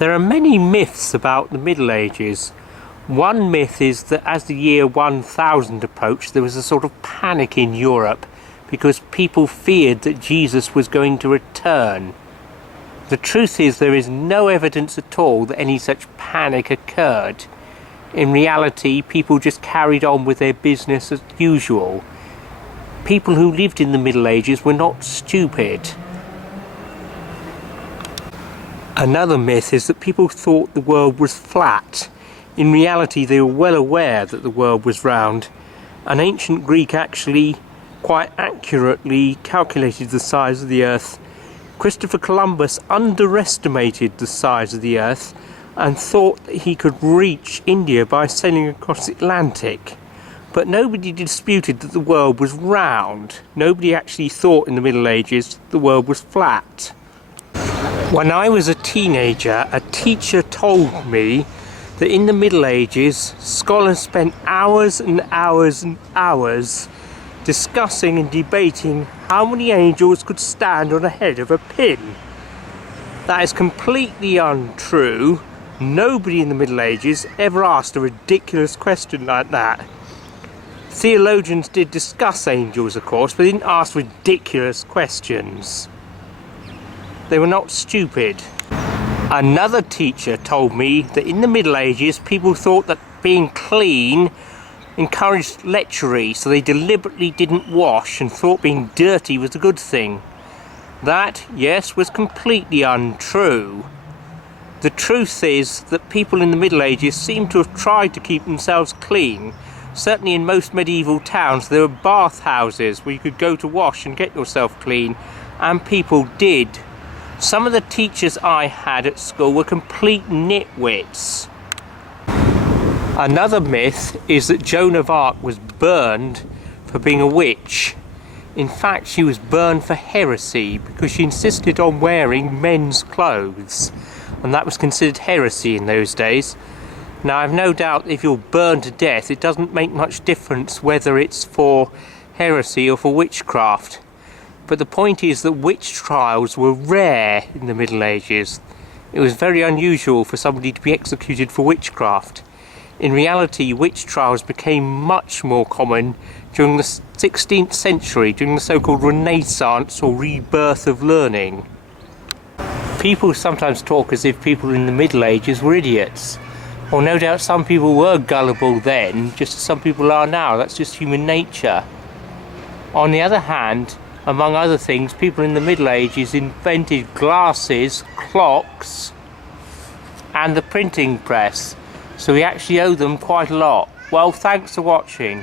There are many myths about the Middle Ages. One myth is that as the year 1000 approached, there was a sort of panic in Europe because people feared that Jesus was going to return. The truth is there is no evidence at all that any such panic occurred. In reality, people just carried on with their business as usual. People who lived in the Middle Ages were not stupid. Another myth is that people thought the world was flat. In reality, they were well aware that the world was round. An ancient Greek actually quite accurately calculated the size of the earth. Christopher Columbus underestimated the size of the earth and thought that he could reach India by sailing across the Atlantic. But nobody disputed that the world was round. Nobody actually thought in the Middle Ages the world was flat. When I was a teenager, a teacher told me that in the Middle Ages, scholars spent hours and hours and hours discussing and debating how many angels could stand on the head of a pin. That is completely untrue. Nobody in the Middle Ages ever asked a ridiculous question like that. Theologians did discuss angels, of course, but they didn't ask ridiculous questions. They were not stupid. Another teacher told me that in the Middle Ages people thought that being clean encouraged lechery, so they deliberately didn't wash and thought being dirty was a good thing. That, yes, was completely untrue. The truth is that people in the Middle Ages seem to have tried to keep themselves clean. Certainly in most medieval towns there were bathhouses where you could go to wash and get yourself clean, and people did. Some of the teachers I had at school were complete nitwits. Another myth is that Joan of Arc was burned for being a witch. In fact, she was burned for heresy because she insisted on wearing men's clothes, and that was considered heresy in those days. Now, I've no doubt if you're burned to death, it doesn't make much difference whether it's for heresy or for witchcraft. But the point is that witch trials were rare in the Middle Ages. It was very unusual for somebody to be executed for witchcraft. In reality, witch trials became much more common during the 16th century, during the so-called Renaissance or rebirth of learning. People sometimes talk as if people in the Middle Ages were idiots. Well, no doubt some people were gullible then, just as some people are now. That's just human nature. On the other hand, among other things, people in the Middle Ages invented glasses, clocks, and the printing press. So we actually owe them quite a lot. Well, thanks for watching.